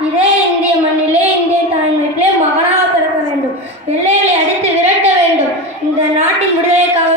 இதே இந்திய மண்ணிலே இந்திய தாய்மொழியிலே மகனாக பிறக்க வேண்டும். வெள்ளைகளை அடித்து விரட்ட வேண்டும். இந்த நாட்டின் விடுதலைக்காக